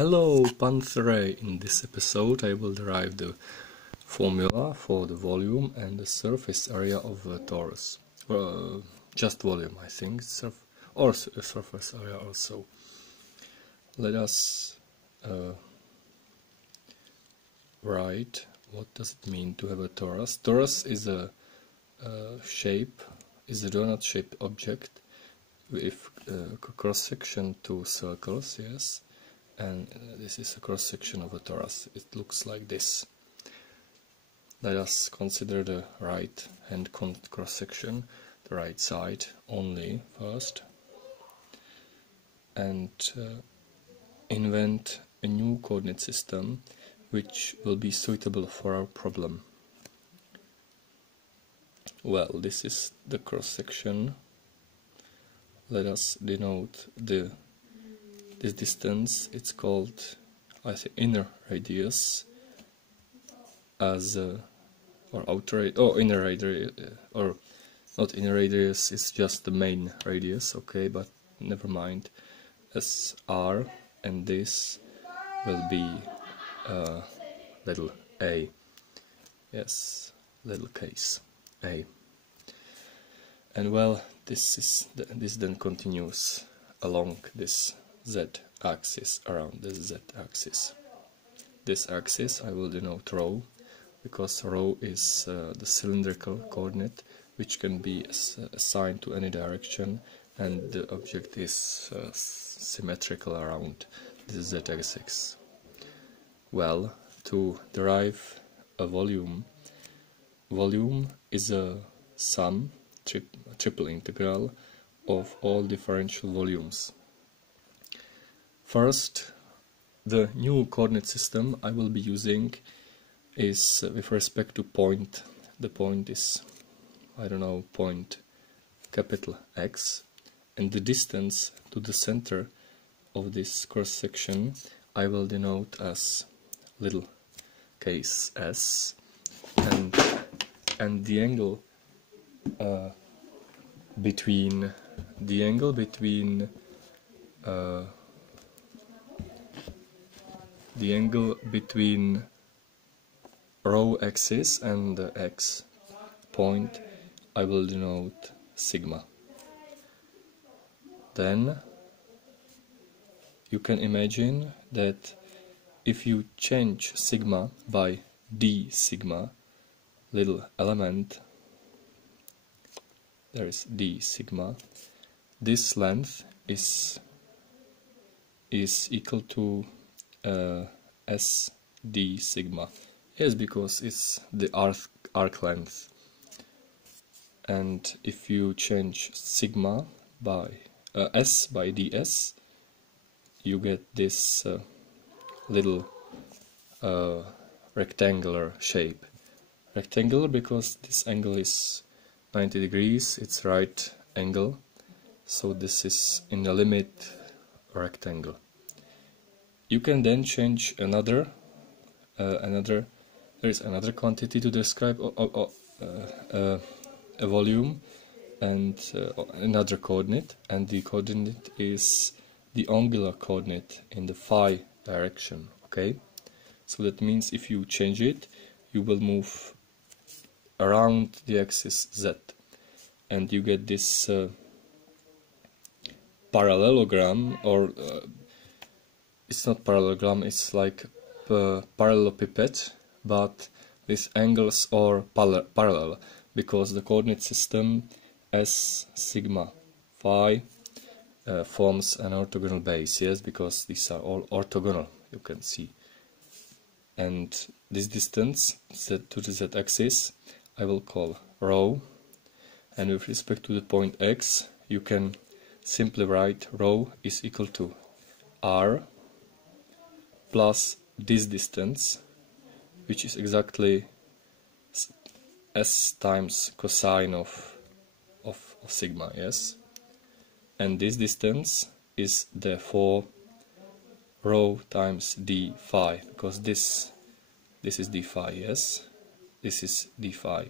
Hello, Pantherae! In this episode I will derive the formula for the volume and the surface area of a torus. Just volume, I think, or surface area also. Let us write what does it mean to have a torus. Torus is a shape, is a donut-shaped object with cross-section to circles, yes. And this is a cross-section of a torus. It looks like this. Let us consider the right hand cross-section, the right side only first, and invent a new coordinate system which will be suitable for our problem. Well, this is the cross-section. Let us denote this distance. It's called, I think, inner radius as or outer or inner radius, or not inner radius, it's just the main radius, okay, but never mind, as r, and this will be little a, yes, little case a. And well, this then continues along this z-axis, around this z-axis. This axis I will denote rho, because rho is the cylindrical coordinate which can be assigned to any direction, and the object is symmetrical around this z-axis. Well, to derive a volume is a sum, triple integral of all differential volumes. First, the new coordinate system I will be using is with respect to point. The point is, I don't know, point capital X, and the distance to the center of this cross section I will denote as little case s, and the angle between rho axis and the x point I will denote sigma. Then you can imagine that if you change sigma by d sigma, little element, there is d sigma, this length is equal to s d sigma. Yes, because it's the arc length. And if you change sigma by s by ds, you get this little rectangular shape. Rectangular because this angle is 90 degrees, it's right angle, so this is in the limit rectangle. You can then change there is another quantity to describe a volume, and another coordinate, and the coordinate is the angular coordinate in the phi direction, okay? So that means if you change it, you will move around the axis z, and you get this parallelogram, or it's not parallelogram, it's like parallelepiped, but these angles are parallel, because the coordinate system s sigma phi forms an orthogonal base, yes, because these are all orthogonal, you can see. And this distance to the z-axis I will call rho, and with respect to the point x you can simply write rho is equal to r plus this distance, which is exactly s times cosine of sigma, yes, and this distance is therefore rho times d phi, because this is d phi, yes, this is d phi,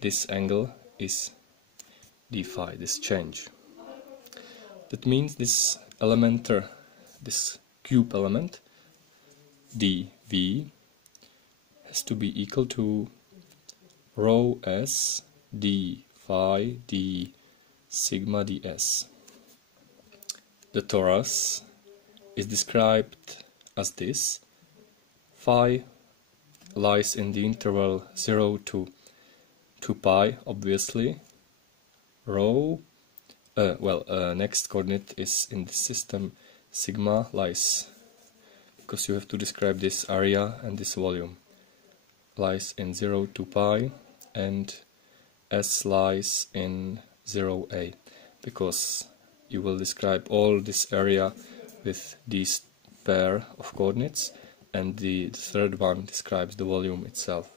this angle is d phi, this change. That means this cube element dv has to be equal to rho s d phi d sigma ds. The torus is described as this. Phi lies in the interval 0 to 2 pi, obviously. Rho, next coordinate is in the system sigma lies, because you have to describe this area and this volume, lies in 0 to pi, and s lies in 0a, because you will describe all this area with these pair of coordinates, and the third one describes the volume itself.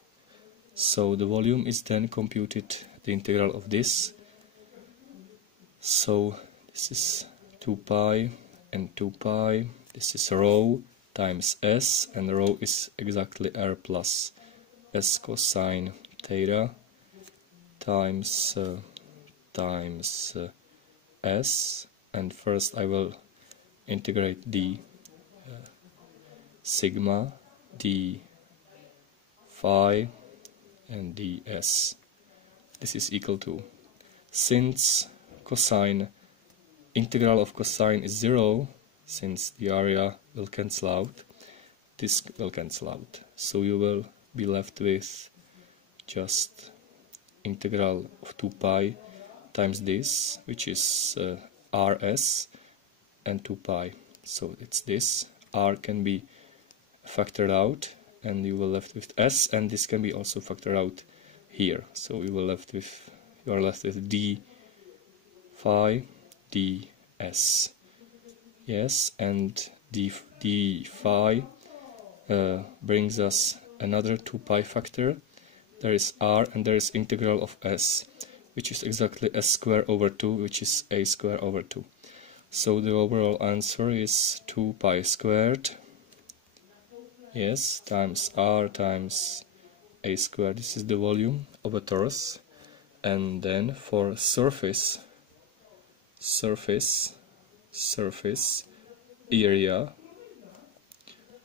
So the volume is then computed, the integral of this. So this is 2 pi and 2 pi. This is rho times s, and rho is exactly r plus s cosine theta times s. And first I will integrate d sigma, d phi, and ds. This is equal to, since cosine, integral of cosine is 0, since the area will cancel out, this will cancel out. So you will be left with just integral of 2 pi times this, which is rs, and 2 pi. So it's this. R can be factored out, and you will left with s, and this can be also factored out here. So you are left with d phi ds. Yes, and d phi brings us another 2 pi factor. There is r, and there is integral of s, which is exactly s square over 2, which is a square over 2. So the overall answer is 2 pi squared, yes, times r times a squared. This is the volume of a torus. And then for surface area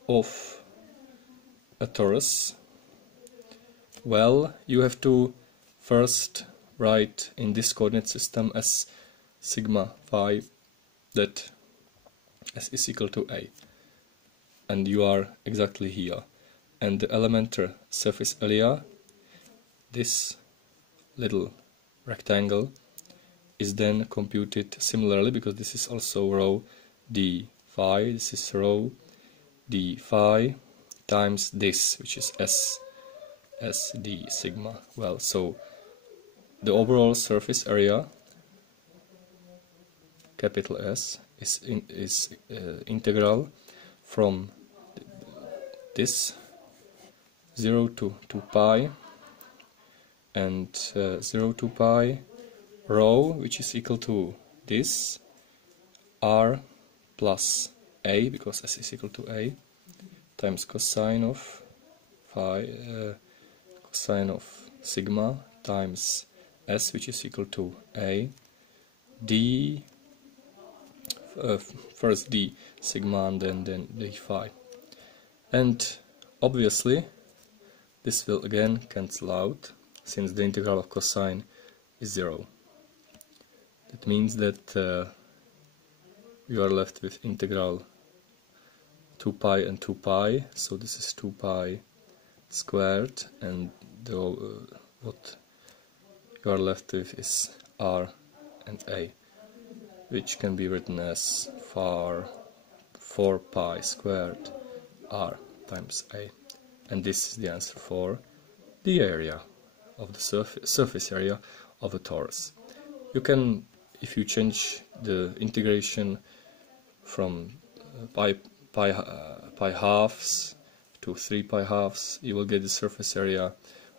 of a torus, well, you have to first write in this coordinate system as sigma phi that s is equal to a, and you are exactly here. And the elementary surface area, this little rectangle, is then computed similarly, because this is also rho d phi, this is rho d phi times this, which is s d sigma. Well, so the overall surface area, capital S, is integral from this 0 to 2 pi, and 0 to pi rho, which is equal to this, r plus a, because s is equal to a, times cosine of phi, cosine of sigma times s, which is equal to a, d, first d sigma and then d phi. And obviously this will again cancel out, since the integral of cosine is 0. That means that you are left with integral 2 pi and 2 pi, so this is 2 pi squared, and what you are left with is r and a, which can be written as 4 pi squared r times a. And this is the answer for the area of the surface area of a torus. You can, if you change the integration from pi halves to 3 pi halves, you will get the surface area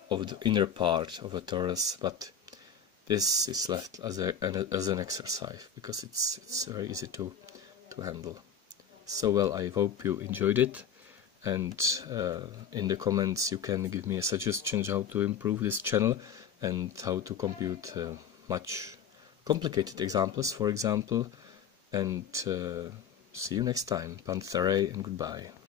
of the inner part of a torus, but this is left as an exercise, because it's very easy to handle. So well, I hope you enjoyed it, and in the comments you can give me a suggestion how to improve this channel and how to compute much complicated examples, for example. And see you next time. Pantherae, and goodbye.